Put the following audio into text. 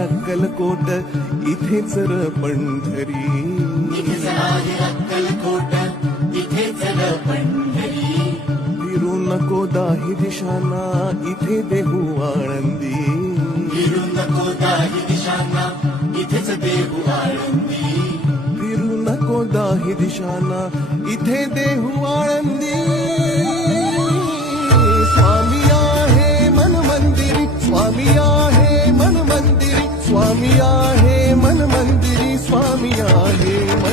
अक्कलकोट, इथेच र पंढरी. फिरू नको दाही दिशांना, इथे देहू आळंदी. फिरू नको दाही दिशांना, इथेच देहू आळंदी. स्वामी आहे मन मंदिरी, स्वामी आहे मन मंदिरी, स्वामी आहे मन मंदिरी, स्वामी आहे